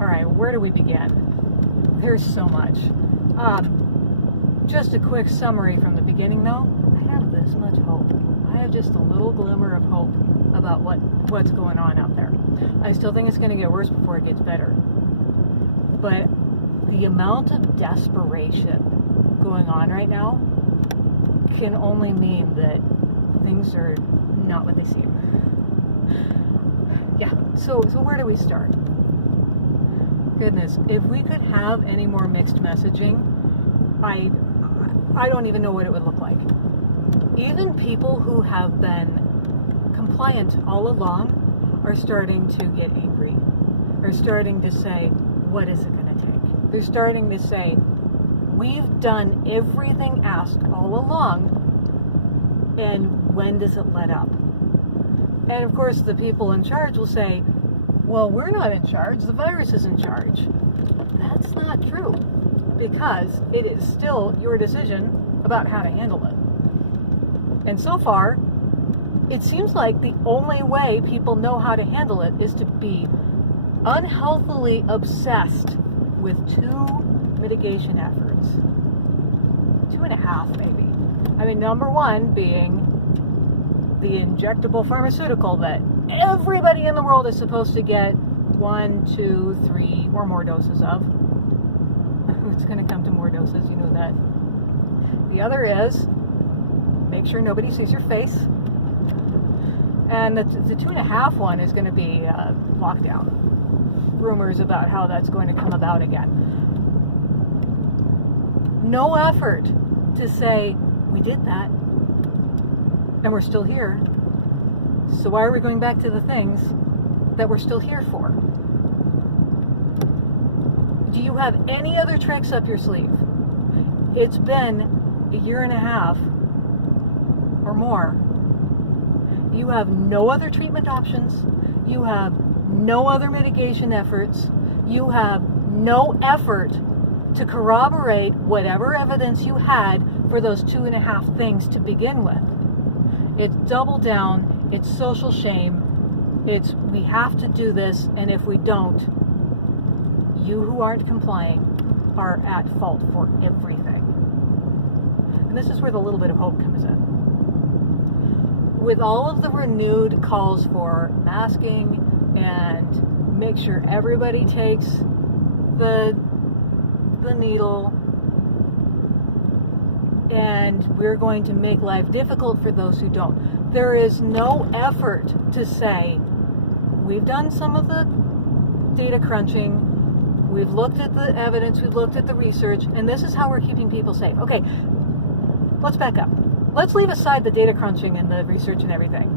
All right, where do we begin? There's so much. Just a quick summary from the beginning, though. I have this much hope. I have just a little glimmer of hope about what's going on out there. I still think it's going to get worse before it gets better. But the amount of desperation going on right now can only mean that things are not what they seem. Yeah, so where do we start? Goodness, if we could have any more mixed messaging, I don't even know what it would look like. Even people who have been compliant all along are starting to get angry. Are starting to say, what is it going to take? They're starting to say, we've done everything asked all along, and when does it let up? And of course, the people in charge will say, well, we're not in charge, the virus is in charge. That's not true, because it is still your decision about how to handle it. And so far, it seems like the only way people know how to handle it is to be unhealthily obsessed with 2 mitigation efforts. 2.5 maybe. I mean, number 1 being the injectable pharmaceutical that everybody in the world is supposed to get 1, 2, 3, or more doses of. It's going to come to more doses, you know that. The other is, make sure nobody sees your face. And the 2.5 one is going to be lockdown. Rumors about how that's going to come about again. No effort to say, we did that, and we're still here. So why are we going back to the things that we're still here for? Do you have any other tricks up your sleeve? It's been 1.5 years or more. You have no other treatment options. You have no other mitigation efforts. You have no effort to corroborate whatever evidence you had for those 2.5 things to begin with. It's double down. It's social shame. It's we have to do this, and if we don't, you who aren't complying are at fault for everything. And this is where the little bit of hope comes in. With all of the renewed calls for masking and make sure everybody takes the needle, and we're going to make life difficult for those who don't. There is no effort to say, we've done some of the data crunching, we've looked at the evidence, we've looked at the research, and this is how we're keeping people safe. Okay, let's back up. Let's leave aside the data crunching and the research and everything.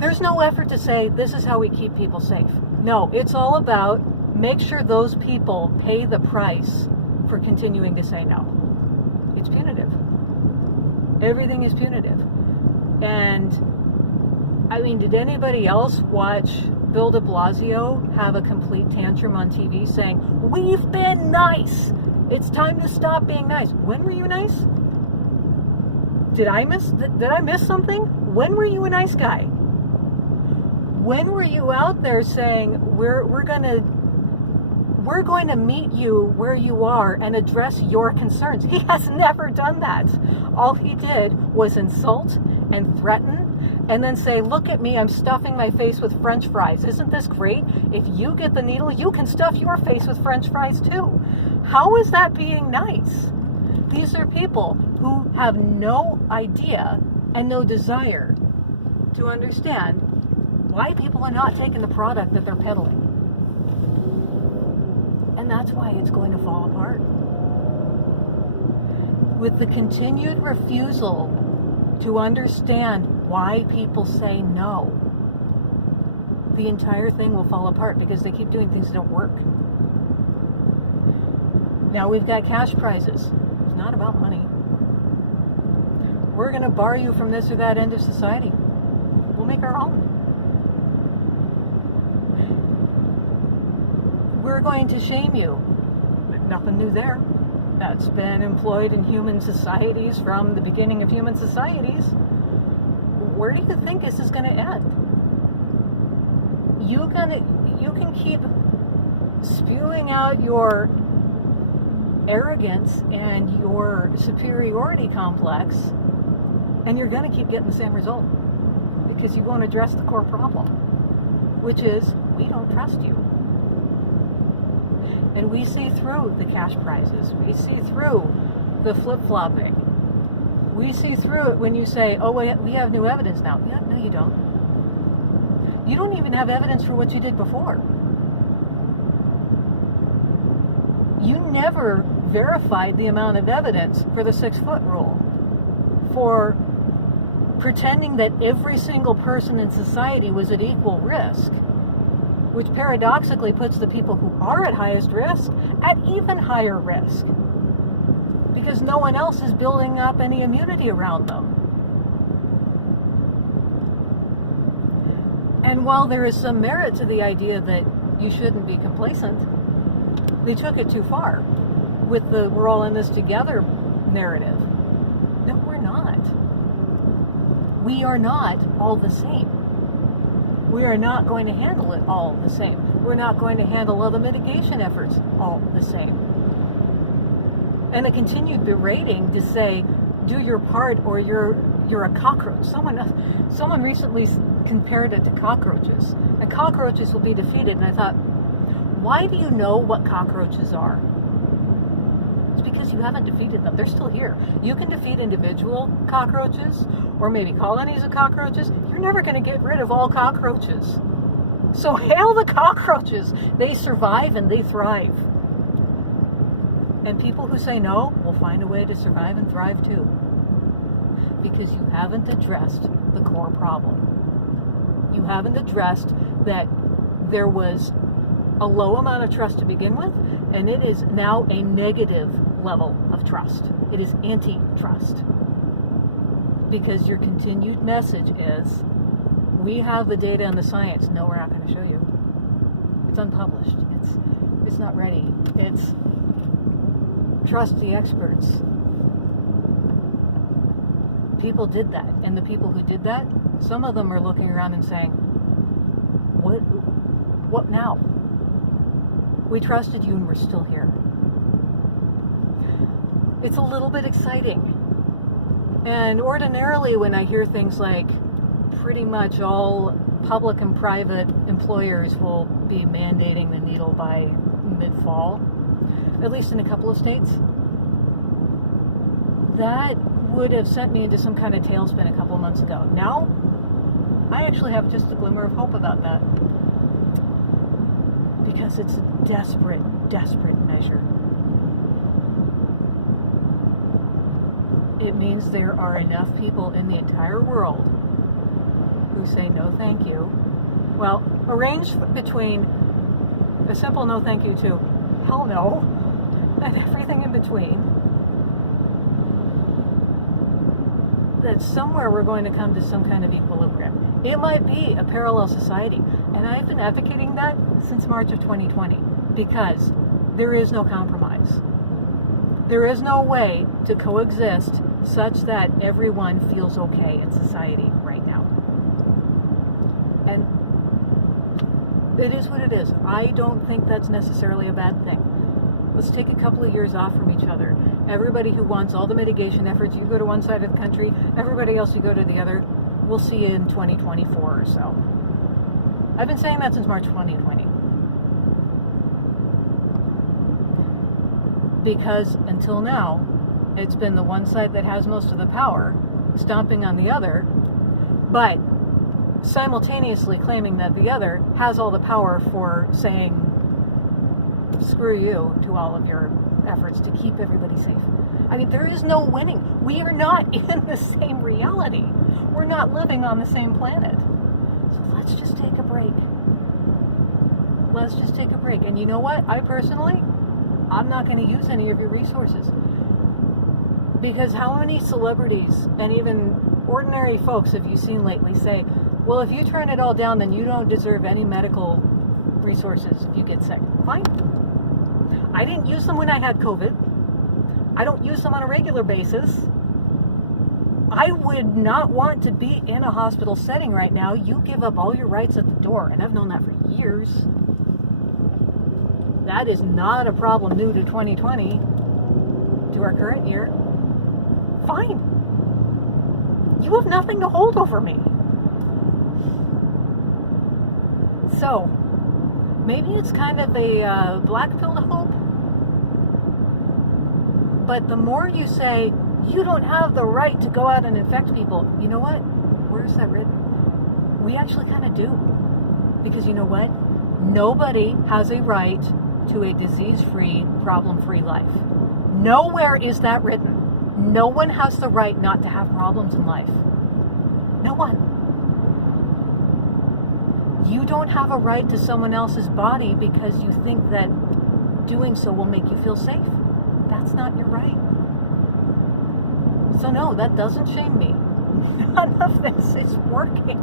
There's no effort to say, this is how we keep people safe. No, it's all about make sure those people pay the price for continuing to say no. It's punitive. Everything is punitive. And, I mean, did anybody else watch Bill de Blasio have a complete tantrum on TV saying, we've been nice. It's time to stop being nice. When were you nice? Did I miss something? When were you a nice guy? When were you out there saying we're going to meet you where you are and address your concerns? He has never done that. All he did was insult and threaten and then say, look at me, I'm stuffing my face with French fries. Isn't this great? If you get the needle, you can stuff your face with French fries too. How is that being nice? These are people who have no idea and no desire to understand why people are not taking the product that they're peddling. And that's why it's going to fall apart. With the continued refusal to understand why people say no, the entire thing will fall apart because they keep doing things that don't work. Now we've got cash prizes. It's not about money. We're going to bar you from this or that end of society. We'll make our own. We're going to shame you. Nothing new there. That's been employed in human societies from the beginning of human societies. Where do you think this is going to end? You can keep spewing out your arrogance and your superiority complex, and you're going to keep getting the same result because you won't address the core problem, which is we don't trust you. And we see through the cash prizes. We see through the flip-flopping. We see through it when you say, oh, wait, we have new evidence now. Yeah, no, you don't. You don't even have evidence for what you did before. You never verified the amount of evidence for the 6-foot rule, for pretending that every single person in society was at equal risk, which paradoxically puts the people who are at highest risk at even higher risk, because no one else is building up any immunity around them. And while there is some merit to the idea that you shouldn't be complacent, they took it too far with the we're all in this together narrative. No, we're not. We are not all the same. We are not going to handle it all the same. We're not going to handle all the mitigation efforts all the same. And a continued berating to say, do your part or you're a cockroach. Someone recently compared it to cockroaches. And cockroaches will be defeated. And I thought, why do you know what cockroaches are? It's because you haven't defeated them. They're still here. You can defeat individual cockroaches or maybe colonies of cockroaches. You're never going to get rid of all cockroaches. So hail the cockroaches. They survive and they thrive. And people who say no will find a way to survive and thrive too. Because you haven't addressed the core problem. You haven't addressed that there was a low amount of trust to begin with, and it is now a negative level of trust. It is anti-trust. Because your continued message is, we have the data and the science. No, we're not going to show you. It's unpublished. It's not ready. It's trust the experts. People did that, and the people who did that, some of them are looking around and saying, what now? We trusted you and we're still here. It's a little bit exciting. And ordinarily when I hear things like pretty much all public and private employers will be mandating the needle by mid-fall, at least in a couple of states, that would have sent me into some kind of tailspin a couple of months ago. Now, I actually have just a glimmer of hope about that. Because it's a desperate, desperate measure. It means there are enough people in the entire world who say no thank you. Well, arrange between a simple no thank you to hell no, and everything in between. That somewhere we're going to come to some kind of equilibrium. It might be a parallel society. And I've been advocating that since March of 2020 because there is no compromise. There is no way to coexist such that everyone feels okay in society right now. And it is what it is. I don't think that's necessarily a bad thing. Let's take a couple of years off from each other. Everybody who wants all the mitigation efforts, you go to one side of the country, everybody else you go to the other. We'll see you in 2024 or so. I've been saying that since March 2020. Because until now, it's been the one side that has most of the power, stomping on the other, but simultaneously claiming that the other has all the power for saying, screw you to all of your efforts to keep everybody safe. I mean, there is no winning. We are not in the same reality. We're not living on the same planet. So let's just take a break. Let's just take a break. And you know what? I personally, I'm not going to use any of your resources. Because how many celebrities and even ordinary folks have you seen lately say, well, if you turn it all down, then you don't deserve any medical resources if you get sick. Fine. I didn't use them when I had COVID. I don't use them on a regular basis. I would not want to be in a hospital setting right now. You give up all your rights at the door, and I've known that for years. that is not a problem new to 2020, to our current year, fine. You have nothing to hold over me. So, maybe it's kind of a black-pilled hope. But the more you say, you don't have the right to go out and infect people, you know what? Where is that written? We actually kind of do. Because you know what? Nobody has a right to a disease-free, problem-free life. Nowhere is that written. No one has the right not to have problems in life. No one. You don't have a right to someone else's body because you think that doing so will make you feel safe. That's not your right. So no, that doesn't shame me. None of this is working.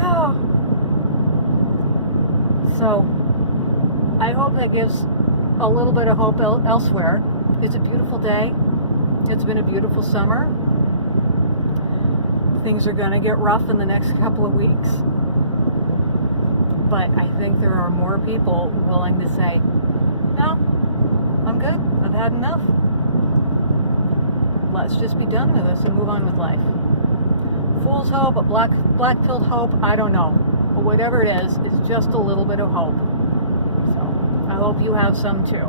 Oh. So, I hope that gives a little bit of hope elsewhere. It's a beautiful day. It's been a beautiful summer. Things are going to get rough in the next couple of weeks. But I think there are more people willing to say, no, I'm good. I've had enough. Let's just be done with this and move on with life. Fool's hope, a black-pilled hope, I don't know. But whatever it is, it's just a little bit of hope. So I hope you have some too.